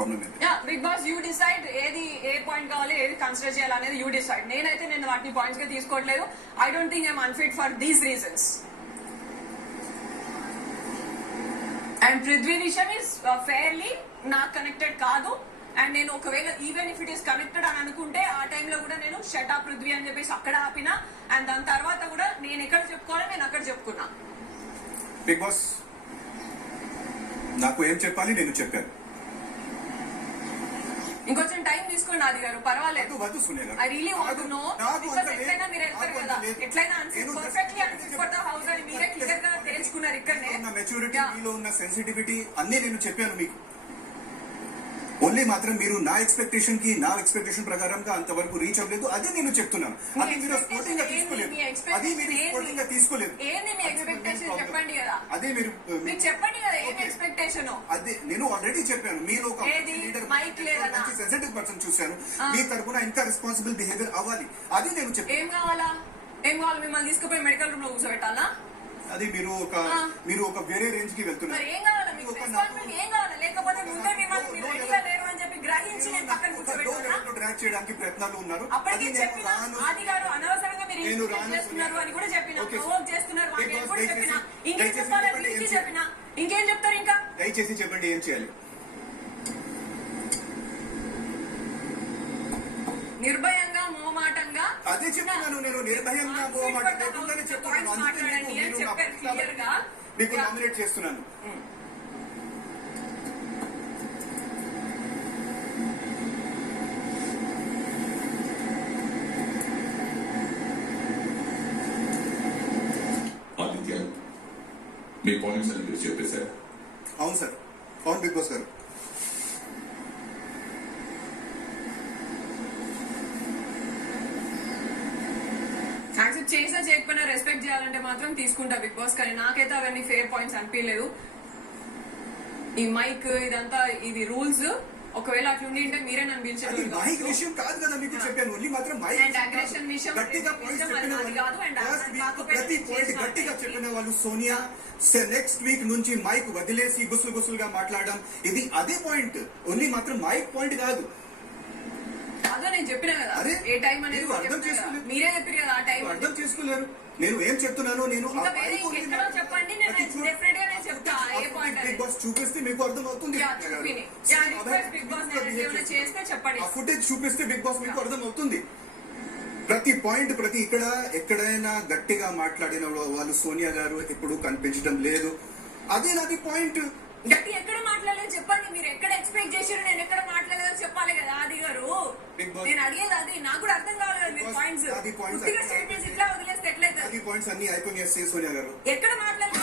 Problem ఏంటి? Big boss you decide ఏది ఏ point కావాలి ఏది కన్సిడర్ చేయాలనేది యూ డిసైడ్. నేనైతే నేను వాటిని పాయింట్స్ గా తీసుకోవట్లేదు. I don't think I'm unfit for these reasons. And Prithvi విషయం ఇస్ ఫెయిర్లీ నాకు కనెక్టెడ్ కాదు. అండ్ నేను ఒకవేళ even if it is connected అని అనుకుంటే ఆ టైంలో కూడా నేను షట్ అప్ పృథ్వీ అని చెప్పేసి అక్కడ ఆపినా. అండ్ దాని తర్వాత కూడా నేను ఎక్కడ చెప్పుకోవాలో నేను అక్కడ చెప్పుకున్నా. బిగ్ బాస్ నాకు ఏం చెప్పాలి నేను చెప్పాను. ఇంకొంచెం టైం తీసుకోండి ఆది గారు, పర్వాలేదు. I really want to know. ఎట్లయినా మీరు వెళ్తారు కదా, ఎట్లయినా perfectly unfit for the house అని మీరే క్లియర్ గా తెలుసుకున్నారు. ఇక్కడనే మెచ్యూరిటీ, మీలో ఉన్న సెన్సిటివిటీ అన్ని నేను చెప్పాను మీకు. ఓన్లీ మాత్రం మీరు నా ఎక్స్పెక్టేషన్ ప్రకారంగా అంతవరకు రీచ్ అవ్వలేదు. అదే నేను చెప్తున్నాను. అది మీరు స్పోర్టింగ్ గా తీసుకోలేదు. అది మీరు స్పోర్టింగ్ గా తీసుకోలేదు. ఏంది మీ ఎక్స్పెక్టేషన్ చెప్పండి కదా. అదే మీరు చెప్పండి కదా ఏం ఎక్స్పెక్టేషన్. అదే నేను ఆల్రెడీ చెప్పాను. మీరు ఒక సెన్సిటివ్ పర్సన్ చూశాను. మీ తరపున ఇంకా రెస్పాన్సిబుల్ బిహేవియర్ అవ్వాలి. అది నేను చెప్పాను. ఏం కావాలా? ఏం కావాలి? మిమ్మల్ని తీసుకుపోయి మెడికల్ రూమ్ లో కూర్చోబెట్టాలా? అది మీరు ఒక వేరే రేంజ్ కి వెళ్తున్నారు. ఏం కావాలా మీకు? ఏం కావాలా? లేకపోతే ముందే మిమ్మల్ని మీరు రెడీగా లేరు అని చెప్పి గ్రహించి నేను పక్కన కూర్చోబెట్టాలా? ట్రాక్ చేయడానికి ప్రయత్నాలు ఉన్నారు. అప్పటికే చెప్పిన ఆది గారు అనవసరంగా మీరు ఇన్వెస్ట్ చేస్తున్నారు అని కూడా చెప్పిన, ప్రొవోక్ చేస్తున్నారు అని కూడా చెప్పిన. ఇంకేం చెప్పాలి? మీకు చెప్పిన ఇంకేం చెప్తారు? ఇంకా దయచేసి చెప్పండి ఏం చేయాలి. నిర్భయంగా మోమాటంగా అదే చెప్తున్నాను. నేను నిర్భయంగా మోమాట లేకుండానే చెప్తున్నాను. మీకు నామినేట్ చేస్తున్నాను. ఆదిత్య, మీ పాయింట్స్ అని మీరు చెప్పేశారు. అవును సార్, అవును బిగ్ బాస్ గారు. యాక్సెప్ట్ చేసా చేయకపోయినా రెస్పెక్ట్ చేయాలంటే మాత్రం తీసుకుంటా బిగ్ బాస్. కానీ నాకైతే అవన్నీ ఫేర్ పాయింట్స్ అనిపించలేదు. ఈ మైక్ ఇదంతా ఇది రూల్స్. ఒకవేళ అట్లుండి ఉంటే మీరే నన్ను పిలిచారు. మైక్ విషయం కాదు కదా మీకు చెప్పాను. ఓన్లీ మాత్రం మైక్ అండ్ అగ్రెషన్ విషయం గట్టిగా ప్రతి పాయింట్ గట్టిగా చెప్పిన వాళ్ళు సోనియా. నెక్స్ట్ వీక్ నుంచి మైక్ వదిలేసి గుసలుగా మాట్లాడడం, ఇది అదే పాయింట్. ఓన్లీ మాత్రం మైక్ పాయింట్ కాదు. అదే నేను చెప్పినా కదా ఏ టైం అనేది అర్థం చేసుకోలేదు. మీరే చెప్పారు కదా ఆ టైం అర్థం చేసుకోలేరు. నేను ఏం చెప్తున్నాను, నేను చెప్పండి బిగ్ బాస్ చూపిస్తే మీకు అర్థం అవుతుంది. చేస్తే చెప్పండి. ఆ ఫుటేజ్ చూపిస్తే బిగ్ బాస్ మీకు అర్థం అవుతుంది. ప్రతి పాయింట్ ఇక్కడ ఎక్కడైనా గట్టిగా మాట్లాడిన వాళ్ళు సోనియా గారు ఎప్పుడు కనిపించడం లేదు. అదే నాది పాయింట్. గట్టి ఎక్కడ మాట్లాడలేదు చెప్పండి. మీరు ఎక్కడ ఎక్స్పెక్ట్ చేశారు, నేను ఎక్కడ మాట్లాడలేదు చెప్పాలి కదా ఆది గారు. నేను అడిగేది అది. నాకు కూడా అర్థం కావాలి కదా మీరు పాయింట్స్. ఇట్లా వదిలేస్తే ఎట్లయితే పాయింట్స్ అన్ని అయిపోయినాయి సోనియా గారు. ఎక్కడ మాట్లాడలేదు